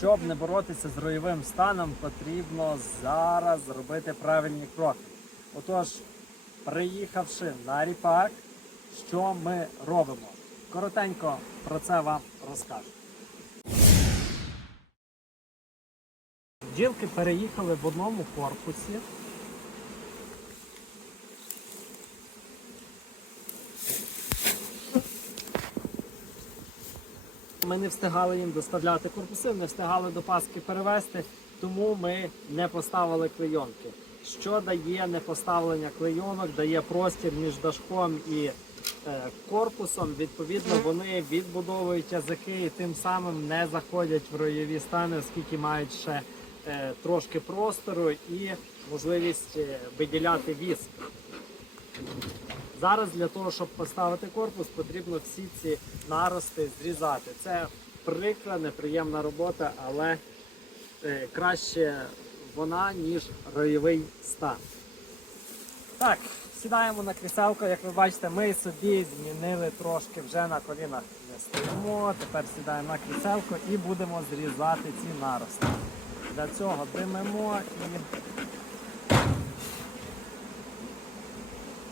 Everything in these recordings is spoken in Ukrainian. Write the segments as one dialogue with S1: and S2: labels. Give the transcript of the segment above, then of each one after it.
S1: Щоб не боротися з ройовим станом, потрібно зараз зробити правильні кроки. Отож, приїхавши на ріпак, що ми робимо? Коротенько про це вам розкажу. Бджілки переїхали в одному корпусі. Ми не встигали їм доставляти корпуси, не встигали до Паски перевезти, тому ми не поставили клейонки. Що дає непоставлення клейонок, дає простір між дашком і е, корпусом. Відповідно, вони відбудовують язики і тим самим не заходять в роєві стани, оскільки мають ще е, трошки простору і можливість е, виділяти віск. Зараз для того, щоб поставити корпус, потрібно всі ці нарости зрізати. Це прикра, неприємна робота, але е, краще вона, ніж роєвий стан. Так, сідаємо на кріселко. Як ви бачите, ми собі змінили трошки вже на колінах не стоїмо. Тепер сідаємо на кріселко і будемо зрізати ці нарости. Для цього димимо і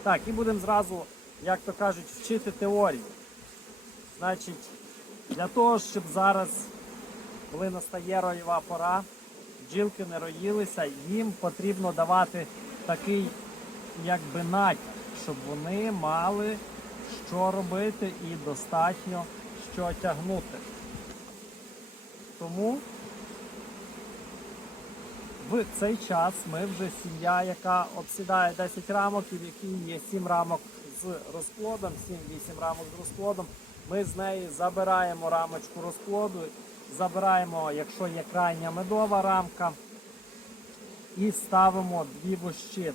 S1: Так, і будемо зразу, як то кажуть, вчити теорію. Значить, для того, щоб зараз, коли настає роєва пора, бджілки не роїлися, їм потрібно давати такий якби натяк, щоб вони мали що робити і достатньо що тягнути. Тому в цей час ми вже сім'я, яка обсідає 10 рамок, і в якій є 7 рамок з розплодом, 7-8 рамок з розплодом. Ми з неї забираємо рамочку розплоду, забираємо, якщо є крайня медова рамка, і ставимо дві вощини.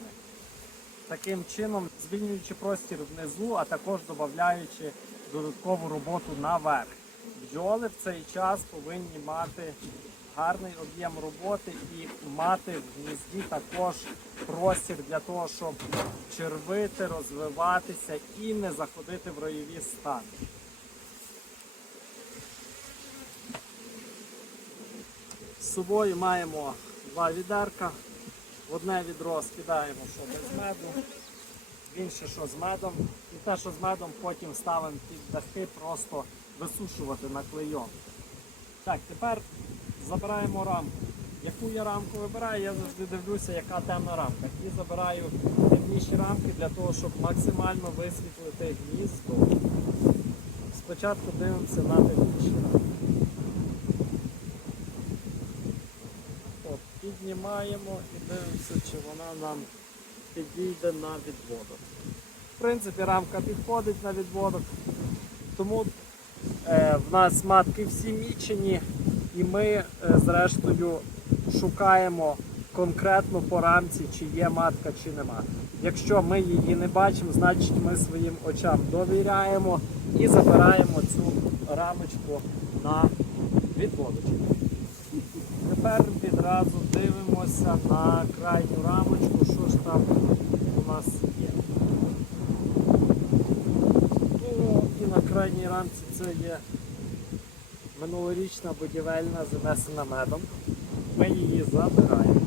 S1: Таким чином, звільнюючи простір внизу, а також додаючи додаткову роботу наверх. Бджоли в цей час повинні мати гарний об'єм роботи і мати в гнізді також простір для того, щоб червити, розвиватися і не заходити в роєві стани. З собою маємо два відерка. Одне відро скидаємо, що без меду, інше, що з медом. І те, що з медом, потім ставимо під дахи, просто висушувати на клейон. Так, тепер забираємо рамку. Яку я рамку вибираю, я завжди дивлюся, яка темна рамка. І забираю темніші рамки для того, щоб максимально висвітлити гніздо. Спочатку дивимося на темніші рамки. От, піднімаємо і дивимося, чи вона нам підійде на відводок. В принципі, рамка підходить на відводок, тому е, в нас матки всі мічені, і ми е, зрештою шукаємо конкретно по рамці, чи є матка, чи нема. Якщо ми її не бачимо, значить ми своїм очам довіряємо і забираємо цю рамочку на відводочку. Тепер відразу дивимося на крайню рамочку, що ж там у нас є. Ну, і на крайній рамці це є минулорічна будівельна занесена медом. Ми її забираємо.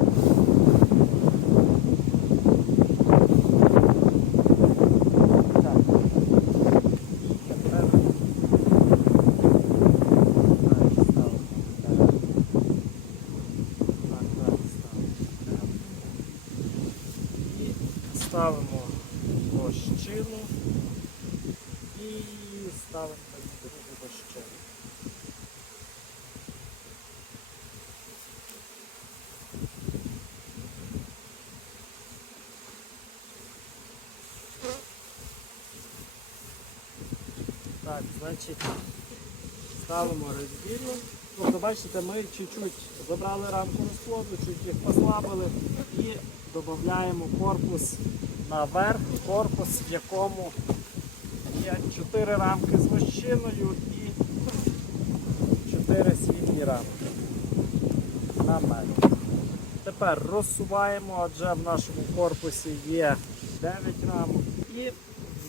S1: Ставимо. Ставимо. І ставимо вощину і ставимо другу вощину. Так, значить, ставимо роздільно. Тобто, бачите, ми чуть-чуть забрали рамку розплоду, чуть їх послабили і додаємо корпус наверх, корпус, в якому є 4 рамки з вощиною і 4 світлі рамки на. Тепер розсуваємо, адже в нашому корпусі є 9 рамок і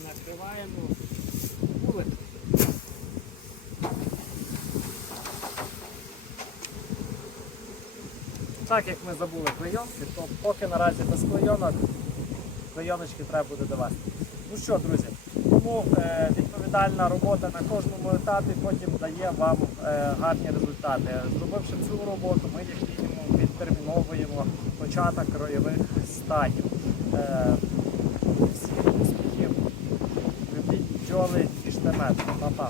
S1: накриваємо вулик. Так як ми забули клейонки, то поки наразі без клейонок, клейоночки треба буде довести. Ну що, друзі, тому е, відповідальна робота на кожному етапі потім дає вам е, гарні результати. Зробивши цю роботу, ми як мінімум відтерміновуємо початок роєвих станів. Е, всім успіхів, любіть бджоли, тіште мед. Па-па.